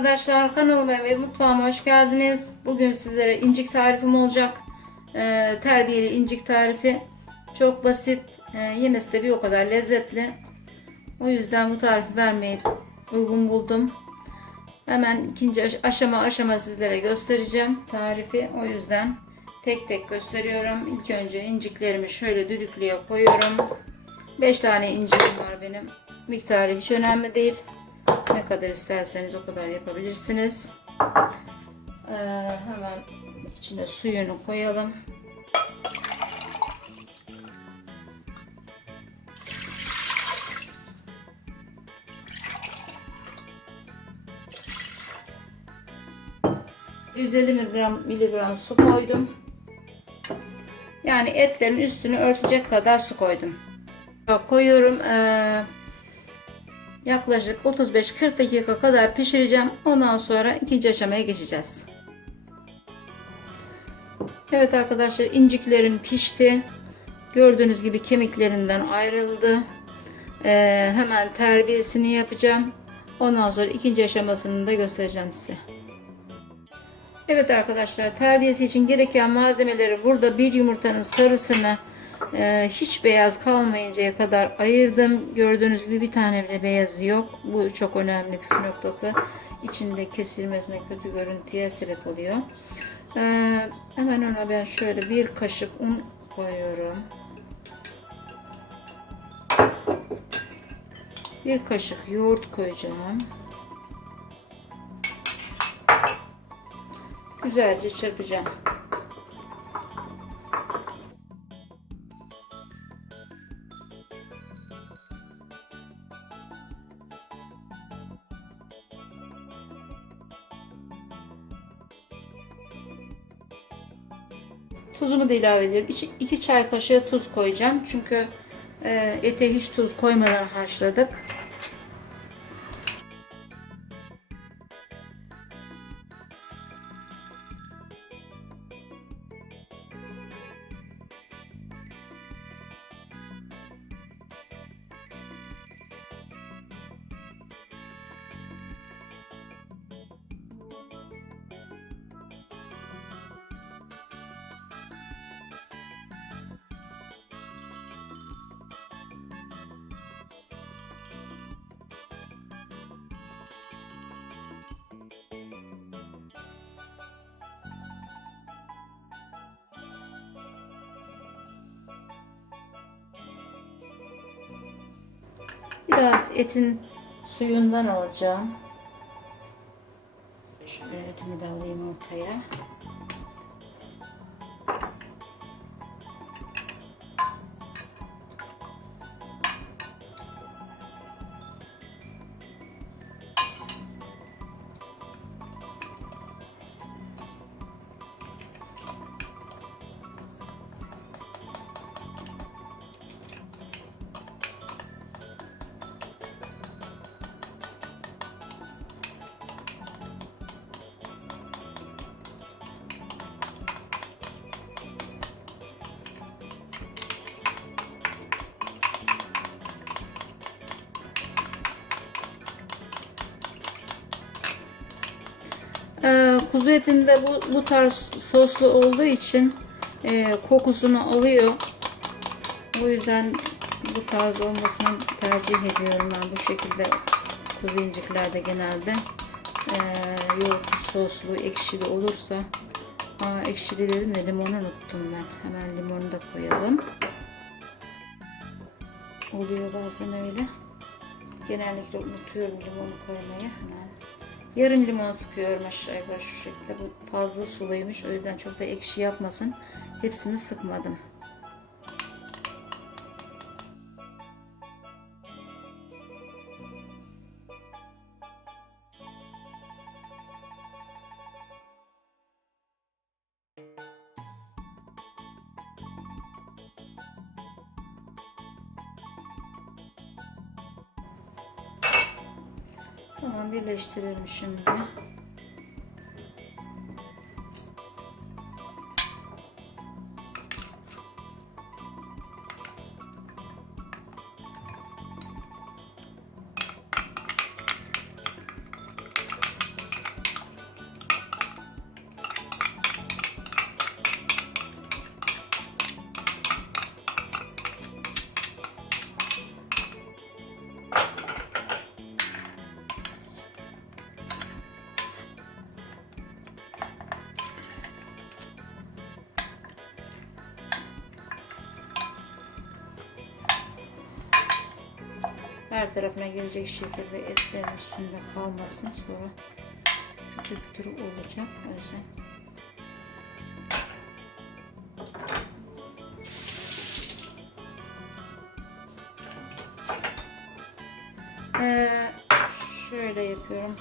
arkadaşlar kanalıma ve mutfağıma hoş geldiniz. Bugün sizlere incik tarifim olacak. Ee, terbiyeli incik tarifi. Çok basit. Ee, yemesi de bir o kadar lezzetli. O yüzden bu tarifi vermeyi uygun buldum. Hemen ikinci aş- aşama aşama sizlere göstereceğim tarifi. O yüzden tek tek gösteriyorum. İlk önce inciklerimi şöyle düdüklüye koyuyorum. 5 tane inciğim var benim. Miktarı hiç önemli değil. Ne kadar isterseniz o kadar yapabilirsiniz. Ee, hemen içine suyunu koyalım. ...150 miligram, miligram su koydum. Yani etlerin üstünü örtecek kadar su koydum. Koyuyorum. Ee, yaklaşık 35-40 dakika kadar pişireceğim. Ondan sonra ikinci aşamaya geçeceğiz. Evet arkadaşlar inciklerim pişti. Gördüğünüz gibi kemiklerinden ayrıldı. Ee, hemen terbiyesini yapacağım. Ondan sonra ikinci aşamasını da göstereceğim size. Evet arkadaşlar terbiyesi için gereken malzemeleri burada bir yumurtanın sarısını e, hiç beyaz kalmayıncaya kadar ayırdım. Gördüğünüz gibi bir tane bile beyaz yok. Bu çok önemli püf noktası. İçinde kesilmesine kötü görüntüye sebep oluyor. E, hemen ona ben şöyle bir kaşık un koyuyorum. Bir kaşık yoğurt koyacağım. Güzelce çırpacağım. Tuzumu da ilave ediyorum. 2 çay kaşığı tuz koyacağım. Çünkü e, ete hiç tuz koymadan haşladık. Biraz etin suyundan alacağım. Şöyle etimi de alayım ortaya. Kuzu etinde bu, bu tarz soslu olduğu için e, kokusunu alıyor. O yüzden bu tarz olmasını tercih ediyorum ben. Bu şekilde kuzu inciklerde genelde. E, yoğurt soslu ekşili olursa Aa, ekşili dedim de limonu unuttum ben. Hemen limonu da koyalım. Oluyor bazen öyle. Genellikle unutuyorum limonu koymayı. Hemen Yarım limon sıkıyorum aşağı yukarı şu şekilde. Bu fazla suluymuş. O yüzden çok da ekşi yapmasın. Hepsini sıkmadım. Tamam birleştirelim şimdi. Her tarafına gelecek şekilde etlerin üstünde kalmasın. Sonra pütür olacak. O yüzden. Ee, şöyle yapıyorum.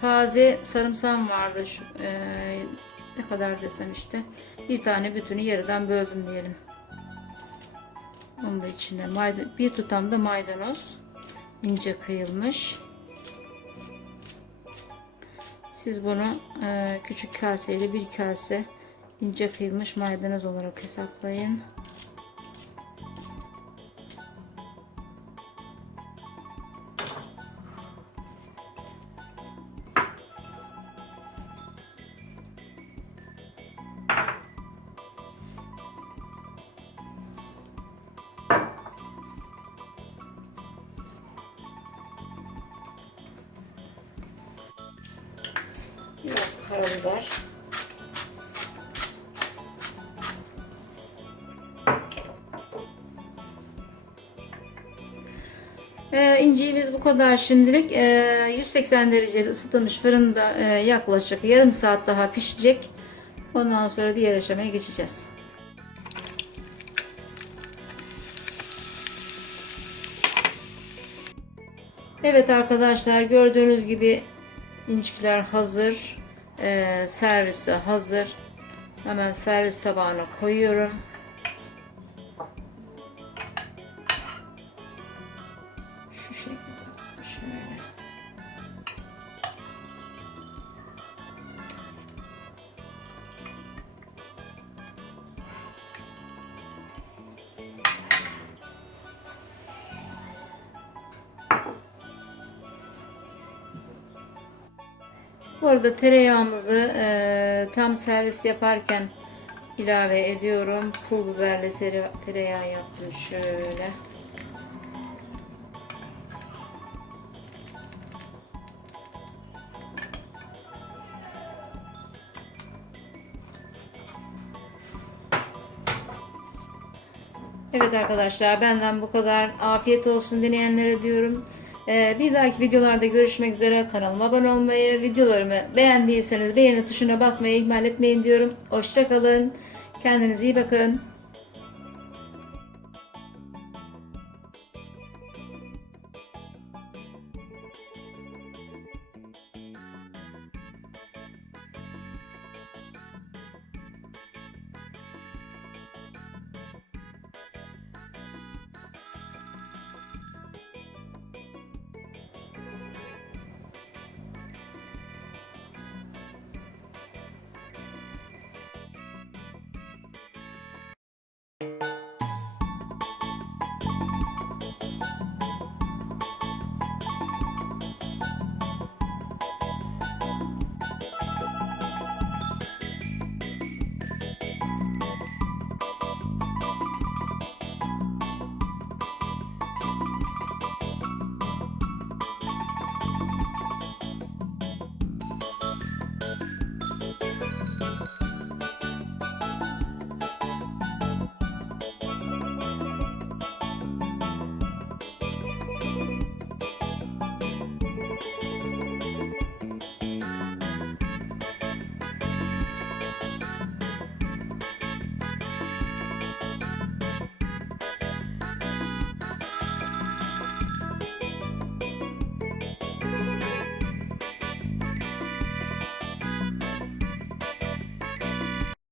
Taze sarımsağım vardı. Şu, ee, ne kadar desem işte. Bir tane bütünü yarıdan böldüm diyelim. Onun da içine maydanoz, bir tutam da maydanoz ince kıyılmış. Siz bunu e, küçük kaseyle bir kase ince kıyılmış maydanoz olarak hesaplayın. Biraz karabiber. Ee, inciğimiz bu kadar şimdilik. Ee, 180 dereceli ısıtılmış fırında e, yaklaşık yarım saat daha pişecek. Ondan sonra diğer aşamaya geçeceğiz. Evet arkadaşlar gördüğünüz gibi incikler hazır. Ee, servise hazır. Hemen servis tabağına koyuyorum. Bu arada tereyağımızı e, tam servis yaparken ilave ediyorum. Pul biberli tere, tereyağı yaptım şöyle. Evet arkadaşlar benden bu kadar. Afiyet olsun deneyenlere diyorum. Ee, bir dahaki videolarda görüşmek üzere. Kanalıma abone olmayı, videolarımı beğendiyseniz beğeni tuşuna basmayı ihmal etmeyin diyorum. Hoşçakalın. Kendinize iyi bakın.